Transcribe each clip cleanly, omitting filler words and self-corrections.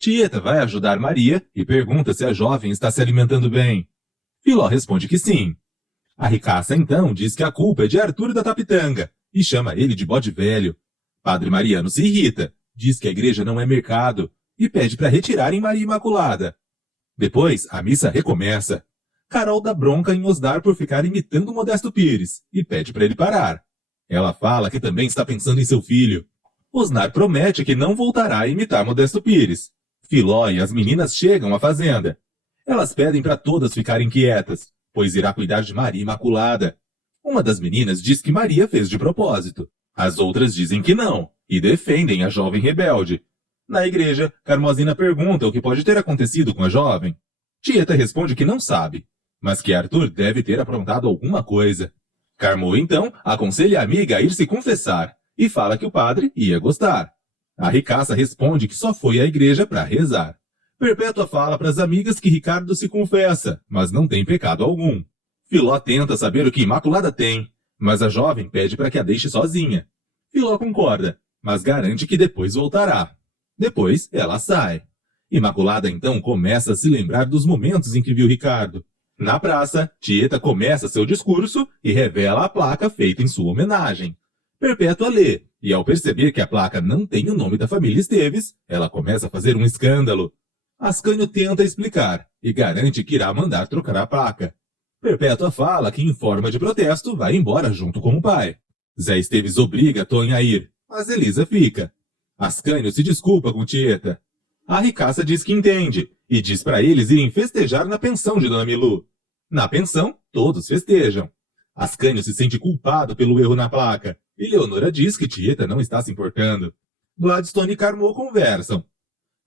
Tieta vai ajudar Maria e pergunta se a jovem está se alimentando bem. Filó responde que sim. A ricaça então diz que a culpa é de Arthur da Tapitanga e chama ele de bode velho. Padre Mariano se irrita, diz que a igreja não é mercado e pede para retirarem Maria Imaculada. Depois, a missa recomeça. Carol dá bronca em Osnar por ficar imitando Modesto Pires e pede para ele parar. Ela fala que também está pensando em seu filho. Osnar promete que não voltará a imitar Modesto Pires. Filó e as meninas chegam à fazenda. Elas pedem para todas ficarem quietas, pois irá cuidar de Maria Imaculada. Uma das meninas diz que Maria fez de propósito. As outras dizem que não, e defendem a jovem rebelde. Na igreja, Carmosina pergunta o que pode ter acontecido com a jovem. Tieta responde que não sabe, mas que Arthur deve ter aprontado alguma coisa. Carmo, então, aconselha a amiga a ir se confessar, e fala que o padre ia gostar. A ricaça responde que só foi à igreja para rezar. Perpétua fala para as amigas que Ricardo se confessa, mas não tem pecado algum. Filó tenta saber o que Imaculada tem, mas a jovem pede para que a deixe sozinha. Filó concorda, mas garante que depois voltará. Depois, ela sai. Imaculada então começa a se lembrar dos momentos em que viu Ricardo. Na praça, Tieta começa seu discurso e revela a placa feita em sua homenagem. Perpétua lê, e ao perceber que a placa não tem o nome da família Esteves, ela começa a fazer um escândalo. Ascânio tenta explicar e garante que irá mandar trocar a placa. Perpétua fala que, em forma de protesto, vai embora junto com o pai. Zé Esteves obriga Tonha a ir, mas Elisa fica. Ascânio se desculpa com Tieta. A ricaça diz que entende e diz para eles irem festejar na pensão de Dona Milu. Na pensão, todos festejam. Ascânio se sente culpado pelo erro na placa e Leonora diz que Tieta não está se importando. Gladstone e Carmo conversam.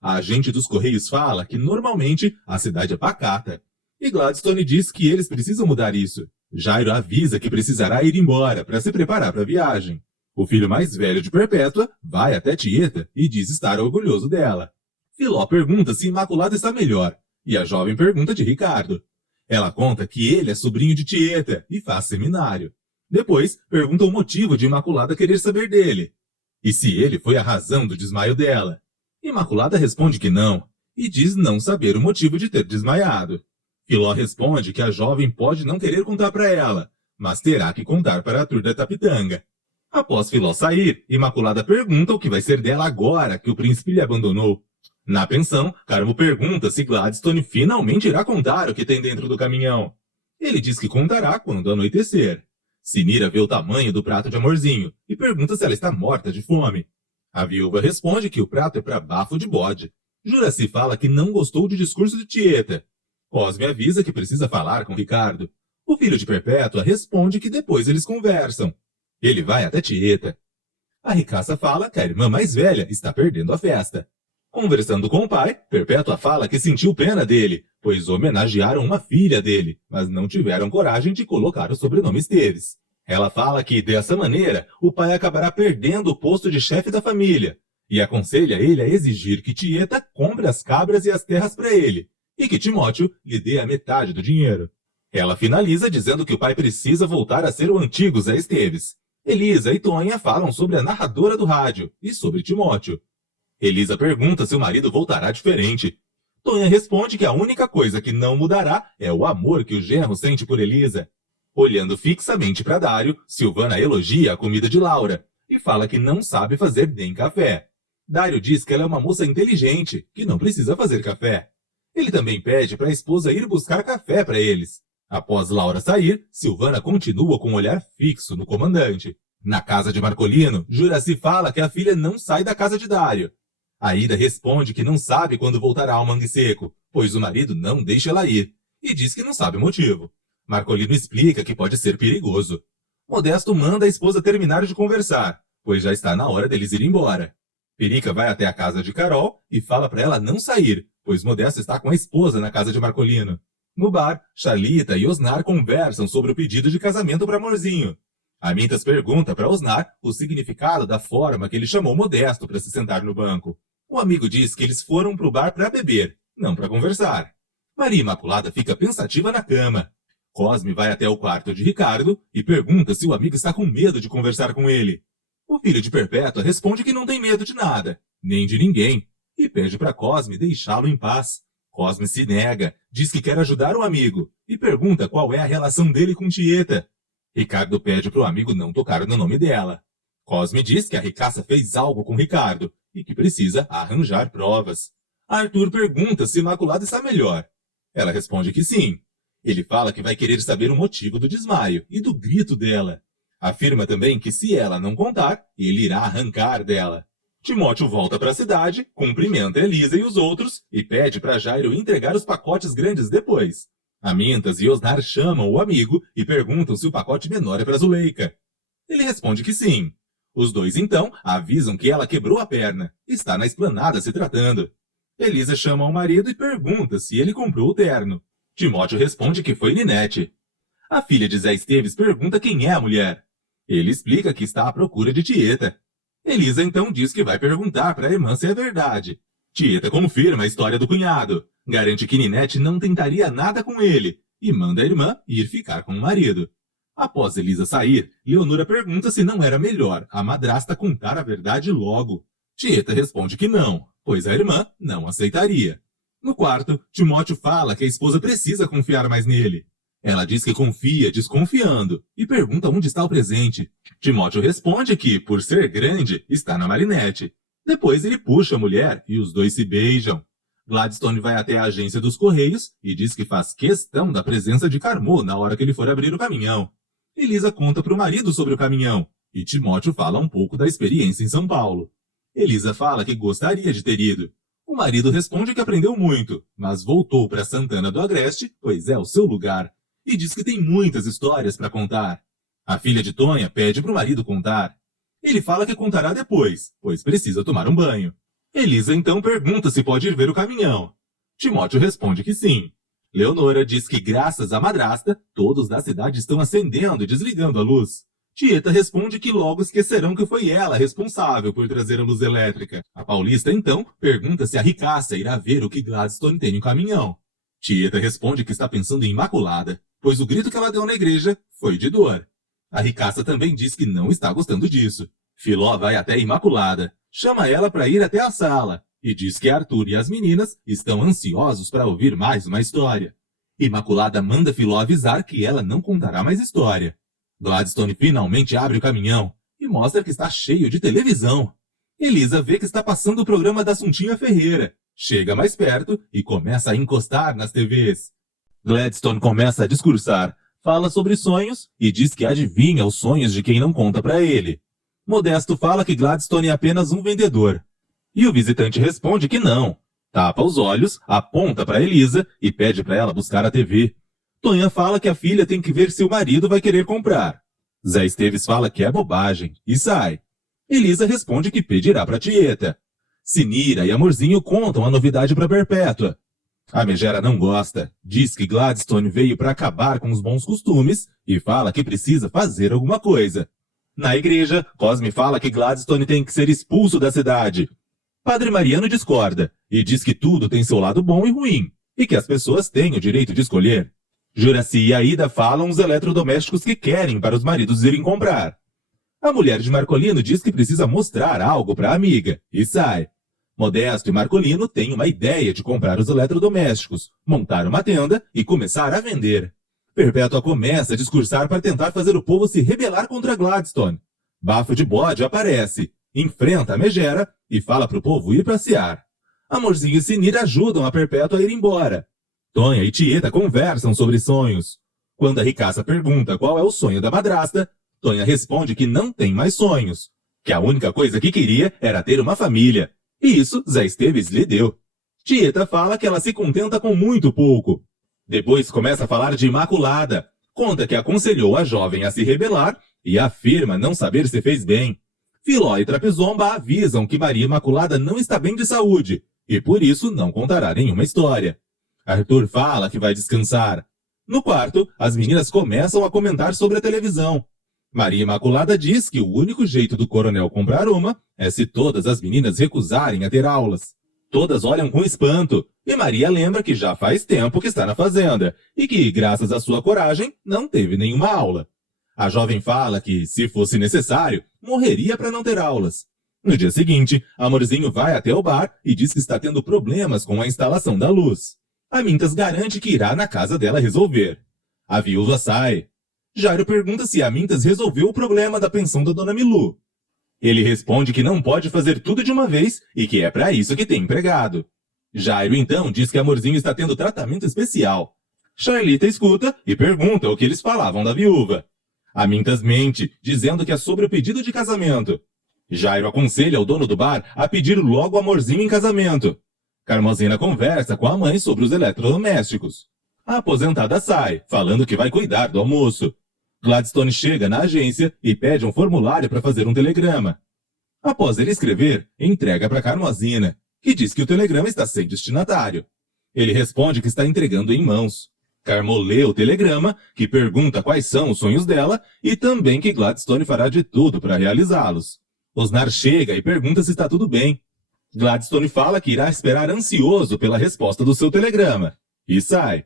A agente dos Correios fala que normalmente a cidade é pacata. E Gladstone diz que eles precisam mudar isso. Jairo avisa que precisará ir embora para se preparar para a viagem. O filho mais velho de Perpétua vai até Tieta e diz estar orgulhoso dela. Filó pergunta se Imaculada está melhor, e a jovem pergunta de Ricardo. Ela conta que ele é sobrinho de Tieta e faz seminário. Depois, pergunta o motivo de Imaculada querer saber dele. E se ele foi a razão do desmaio dela. Imaculada responde que não, e diz não saber o motivo de ter desmaiado. Filó responde que a jovem pode não querer contar para ela, mas terá que contar para Arthur da Tapitanga. Após Filó sair, Imaculada pergunta o que vai ser dela agora que o príncipe lhe abandonou. Na pensão, Carmo pergunta se Gladstone finalmente irá contar o que tem dentro do caminhão. Ele diz que contará quando anoitecer. Sinira vê o tamanho do prato de Amorzinho e pergunta se ela está morta de fome. A viúva responde que o prato é para bafo de bode. Juraci fala que não gostou do discurso de Tieta. Cosme avisa que precisa falar com Ricardo. O filho de Perpétua responde que depois eles conversam. Ele vai até Tieta. A ricaça fala que a irmã mais velha está perdendo a festa. Conversando com o pai, Perpétua fala que sentiu pena dele, pois homenagearam uma filha dele, mas não tiveram coragem de colocar o sobrenome Esteves. Ela fala que, dessa maneira, o pai acabará perdendo o posto de chefe da família, e aconselha ele a exigir que Tieta compre as cabras e as terras para ele, e que Timóteo lhe dê a metade do dinheiro. Ela finaliza dizendo que o pai precisa voltar a ser o antigo Zé Esteves. Elisa e Tonha falam sobre a narradora do rádio e sobre Timóteo. Elisa pergunta se o marido voltará diferente. Tonha responde que a única coisa que não mudará é o amor que o genro sente por Elisa. Olhando fixamente para Dário, Silvana elogia a comida de Laura e fala que não sabe fazer nem café. Dário diz que ela é uma moça inteligente, que não precisa fazer café. Ele também pede para a esposa ir buscar café para eles. Após Laura sair, Silvana continua com um olhar fixo no comandante. Na casa de Marcolino, Juraci fala que a filha não sai da casa de Dário. Aida responde que não sabe quando voltará ao Mangue Seco, pois o marido não deixa ela ir, e diz que não sabe o motivo. Marcolino explica que pode ser perigoso. Modesto manda a esposa terminar de conversar, pois já está na hora deles ir embora. Perica vai até a casa de Carol e fala para ela não sair, pois Modesto está com a esposa na casa de Marcolino. No bar, Charlita e Osnar conversam sobre o pedido de casamento para Amorzinho. Amintas pergunta para Osnar o significado da forma que ele chamou Modesto para se sentar no banco. O amigo diz que eles foram para o bar para beber, não para conversar. Maria Imaculada fica pensativa na cama. Cosme vai até o quarto de Ricardo e pergunta se o amigo está com medo de conversar com ele. O filho de Perpétua responde que não tem medo de nada, nem de ninguém, e pede para Cosme deixá-lo em paz. Cosme se nega, diz que quer ajudar o amigo e pergunta qual é a relação dele com Tieta. Ricardo pede para o amigo não tocar no nome dela. Cosme diz que a ricaça fez algo com Ricardo e que precisa arranjar provas. Arthur pergunta se Imaculada está melhor. Ela responde que sim. Ele fala que vai querer saber o motivo do desmaio e do grito dela. Afirma também que se ela não contar, ele irá arrancar dela. Timóteo volta para a cidade, cumprimenta Elisa e os outros e pede para Jairo entregar os pacotes grandes depois. Amintas e Osnar chamam o amigo e perguntam se o pacote menor é para Zuleika. Ele responde que sim. Os dois então avisam que ela quebrou a perna, está na esplanada se tratando. Elisa chama o marido e pergunta se ele comprou o terno. Timóteo responde que foi Ninete. A filha de Zé Esteves pergunta quem é a mulher. Ele explica que está à procura de Tieta. Elisa então diz que vai perguntar para a irmã se é verdade. Tieta confirma a história do cunhado, garante que Ninete não tentaria nada com ele e manda a irmã ir ficar com o marido. Após Elisa sair, Leonora pergunta se não era melhor a madrasta contar a verdade logo. Tieta responde que não, pois a irmã não aceitaria. No quarto, Timóteo fala que a esposa precisa confiar mais nele. Ela diz que confia desconfiando e pergunta onde está o presente. Timóteo responde que, por ser grande, está na Marinette. Depois ele puxa a mulher e os dois se beijam. Gladstone vai até a agência dos Correios e diz que faz questão da presença de Carmô na hora que ele for abrir o caminhão. Elisa conta para o marido sobre o caminhão e Timóteo fala um pouco da experiência em São Paulo. Elisa fala que gostaria de ter ido. O marido responde que aprendeu muito, mas voltou para Santana do Agreste, pois é o seu lugar, e diz que tem muitas histórias para contar. A filha de Tonha pede para o marido contar. Ele fala que contará depois, pois precisa tomar um banho. Elisa então pergunta se pode ir ver o caminhão. Timóteo responde que sim. Leonora diz que graças à madrasta, todos da cidade estão acendendo e desligando a luz. Tieta responde que logo esquecerão que foi ela responsável por trazer a luz elétrica. A paulista então pergunta se a ricaça irá ver o que Gladstone tem no caminhão. Tieta responde que está pensando em Imaculada, pois o grito que ela deu na igreja foi de dor. A ricaça também diz que não está gostando disso. Filó vai até Imaculada, chama ela para ir até a sala e diz que Arthur e as meninas estão ansiosos para ouvir mais uma história. Imaculada manda Filó avisar que ela não contará mais história. Gladstone finalmente abre o caminhão e mostra que está cheio de televisão. Elisa vê que está passando o programa da Assuntinha Ferreira. Chega mais perto e começa a encostar nas TVs. Gladstone começa a discursar, fala sobre sonhos e diz que adivinha os sonhos de quem não conta para ele. Modesto fala que Gladstone é apenas um vendedor. E o visitante responde que não. Tapa os olhos, aponta para Elisa e pede para ela buscar a TV. Tonha fala que a filha tem que ver se o marido vai querer comprar. Zé Esteves fala que é bobagem e sai. Elisa responde que pedirá para Tieta. Sinira e Amorzinho contam a novidade para Perpétua. A megera não gosta, diz que Gladstone veio para acabar com os bons costumes e fala que precisa fazer alguma coisa. Na igreja, Cosme fala que Gladstone tem que ser expulso da cidade. Padre Mariano discorda e diz que tudo tem seu lado bom e ruim, e que as pessoas têm o direito de escolher. Juraci e Aida falam os eletrodomésticos que querem para os maridos irem comprar. A mulher de Marcolino diz que precisa mostrar algo para a amiga e sai. Modesto e Marcolino têm uma ideia de comprar os eletrodomésticos, montar uma tenda e começar a vender. Perpétua começa a discursar para tentar fazer o povo se rebelar contra Gladstone. Bafo de Bode aparece, enfrenta a megera e fala para o povo ir passear. Amorzinho e Sinira ajudam a Perpétua a ir embora. Tonha e Tieta conversam sobre sonhos. Quando a ricaça pergunta qual é o sonho da madrasta, Tonha responde que não tem mais sonhos, que a única coisa que queria era ter uma família, e isso Zé Esteves lhe deu. Tieta fala que ela se contenta com muito pouco. Depois começa a falar de Imaculada, conta que aconselhou a jovem a se rebelar e afirma não saber se fez bem. Filó e Trapezomba avisam que Maria Imaculada não está bem de saúde, e por isso não contará nenhuma história. Arthur fala que vai descansar. No quarto, as meninas começam a comentar sobre a televisão. Maria Imaculada diz que o único jeito do coronel comprar uma é se todas as meninas recusarem a ter aulas. Todas olham com espanto, e Maria lembra que já faz tempo que está na fazenda, e que, graças à sua coragem, não teve nenhuma aula. A jovem fala que, se fosse necessário, morreria para não ter aulas. No dia seguinte, Amorzinho vai até o bar e diz que está tendo problemas com a instalação da luz. A Mintas garante que irá na casa dela resolver. A viúva sai. Jairo pergunta se a Mintas resolveu o problema da pensão da Dona Milu. Ele responde que não pode fazer tudo de uma vez e que é para isso que tem empregado. Jairo então diz que Amorzinho está tendo tratamento especial. Charlita escuta e pergunta o que eles falavam da viúva. A Mintas mente, dizendo que é sobre o pedido de casamento. Jairo aconselha o dono do bar a pedir logo Amorzinho em casamento. Carmozina conversa com a mãe sobre os eletrodomésticos. A aposentada sai, falando que vai cuidar do almoço. Gladstone chega na agência e pede um formulário para fazer um telegrama. Após ele escrever, entrega para Carmozina, que diz que o telegrama está sem destinatário. Ele responde que está entregando em mãos. Carmo lê o telegrama, que pergunta quais são os sonhos dela e também que Gladstone fará de tudo para realizá-los. Osnar chega e pergunta se está tudo bem. Gladstone fala que irá esperar ansioso pela resposta do seu telegrama. E sai.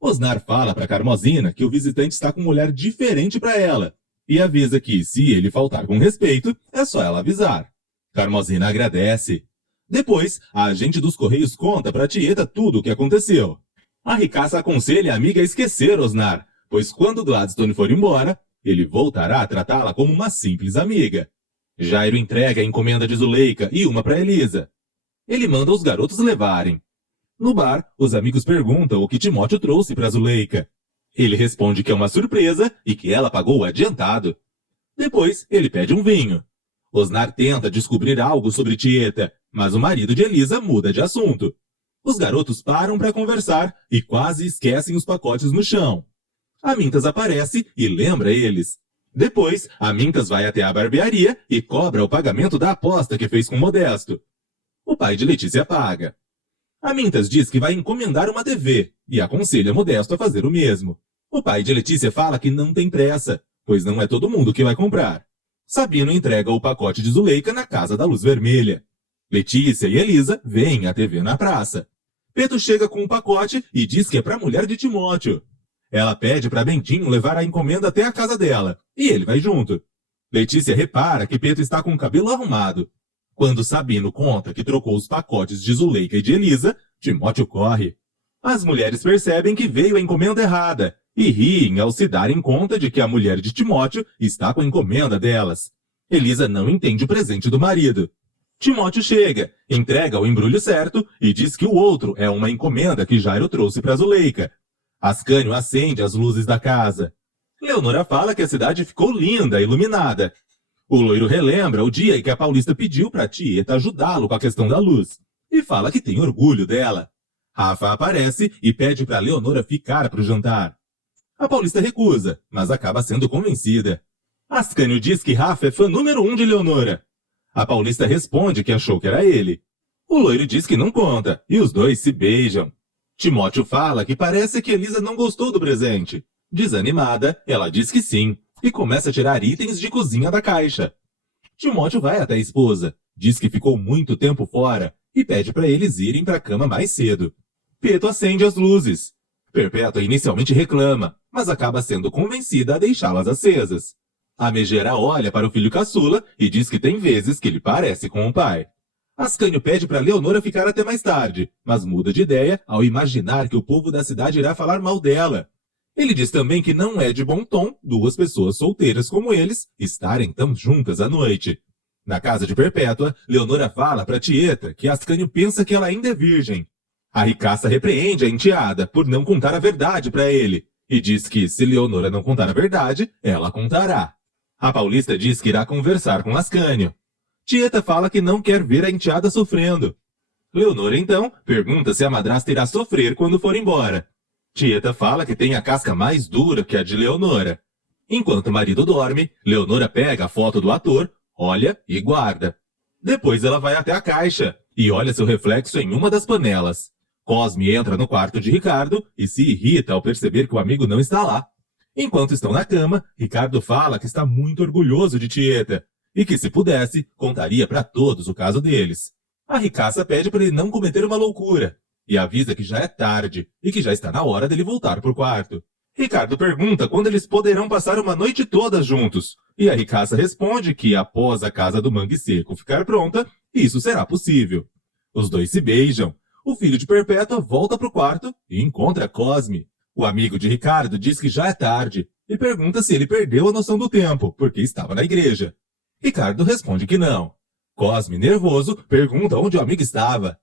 Osnar fala para Carmozina que o visitante está com um olhar diferente para ela. E avisa que, se ele faltar com respeito, é só ela avisar. Carmozina agradece. Depois, a agente dos Correios conta para Tieta tudo o que aconteceu. A ricaça aconselha a amiga a esquecer Osnar, pois quando Gladstone for embora, ele voltará a tratá-la como uma simples amiga. Jairo entrega a encomenda de Zuleika e uma para Elisa. Ele manda os garotos levarem. No bar, os amigos perguntam o que Timóteo trouxe para Zuleika. Ele responde que é uma surpresa e que ela pagou o adiantado. Depois, ele pede um vinho. Osnar tenta descobrir algo sobre Tieta, mas o marido de Elisa muda de assunto. Os garotos param para conversar e quase esquecem os pacotes no chão. A Mintas aparece e lembra eles. Depois, a Mintas vai até a barbearia e cobra o pagamento da aposta que fez com Modesto. O pai de Letícia paga. A Mintas diz que vai encomendar uma TV e aconselha Modesto a fazer o mesmo. O pai de Letícia fala que não tem pressa, pois não é todo mundo que vai comprar. Sabino entrega o pacote de Zuleika na casa da luz vermelha. Letícia e Elisa veem a TV na praça. Peto chega com o pacote e diz que é para a mulher de Timóteo. Ela pede para Bentinho levar a encomenda até a casa dela, e ele vai junto. Letícia repara que Peto está com o cabelo arrumado. Quando Sabino conta que trocou os pacotes de Zuleika e de Elisa, Timóteo corre. As mulheres percebem que veio a encomenda errada e riem ao se darem conta de que a mulher de Timóteo está com a encomenda delas. Elisa não entende o presente do marido. Timóteo chega, entrega o embrulho certo e diz que o outro é uma encomenda que Jairo trouxe para Zuleika. Ascânio acende as luzes da casa. Leonora fala que a cidade ficou linda, iluminada. O loiro relembra o dia em que a Paulista pediu para a Tieta ajudá-lo com a questão da luz e fala que tem orgulho dela. Rafa aparece e pede para Leonora ficar para o jantar. A Paulista recusa, mas acaba sendo convencida. Ascânio diz que Rafa é fã número 1 de Leonora. A Paulista responde que achou que era ele. O loiro diz que não conta, e os dois se beijam. Timóteo fala que parece que Elisa não gostou do presente. Desanimada, ela diz que sim, e começa a tirar itens de cozinha da caixa. Timóteo vai até a esposa, diz que ficou muito tempo fora, e pede para eles irem para a cama mais cedo. Peto acende as luzes. Perpétua inicialmente reclama, mas acaba sendo convencida a deixá-las acesas. A megera olha para o filho caçula e diz que tem vezes que ele parece com o pai. Ascânio pede para Leonora ficar até mais tarde, mas muda de ideia ao imaginar que o povo da cidade irá falar mal dela. Ele diz também que não é de bom tom duas pessoas solteiras como eles estarem tão juntas à noite. Na casa de Perpétua, Leonora fala para Tieta que Ascânio pensa que ela ainda é virgem. A ricaça repreende a enteada por não contar a verdade para ele e diz que, se Leonora não contar a verdade, ela contará. A Paulista diz que irá conversar com Ascânio. Tieta fala que não quer ver a enteada sofrendo. Leonora, então, pergunta se a madrasta irá sofrer quando for embora. Tieta fala que tem a casca mais dura que a de Leonora. Enquanto o marido dorme, Leonora pega a foto do ator, olha e guarda. Depois ela vai até a caixa e olha seu reflexo em uma das panelas. Cosme entra no quarto de Ricardo e se irrita ao perceber que o amigo não está lá. Enquanto estão na cama, Ricardo fala que está muito orgulhoso de Tieta e que, se pudesse, contaria para todos o caso deles. A ricaça pede para ele não cometer uma loucura e avisa que já é tarde e que já está na hora dele voltar para o quarto. Ricardo pergunta quando eles poderão passar uma noite toda juntos E a ricaça responde que após a casa do Mangue Seco ficar pronta, isso será possível. Os dois se beijam. O filho de Perpétua volta para o quarto e encontra Cosme. O amigo de Ricardo diz que já é tarde e pergunta se ele perdeu a noção do tempo, porque estava na igreja. Ricardo responde que não. Cosme, nervoso, pergunta onde o amigo estava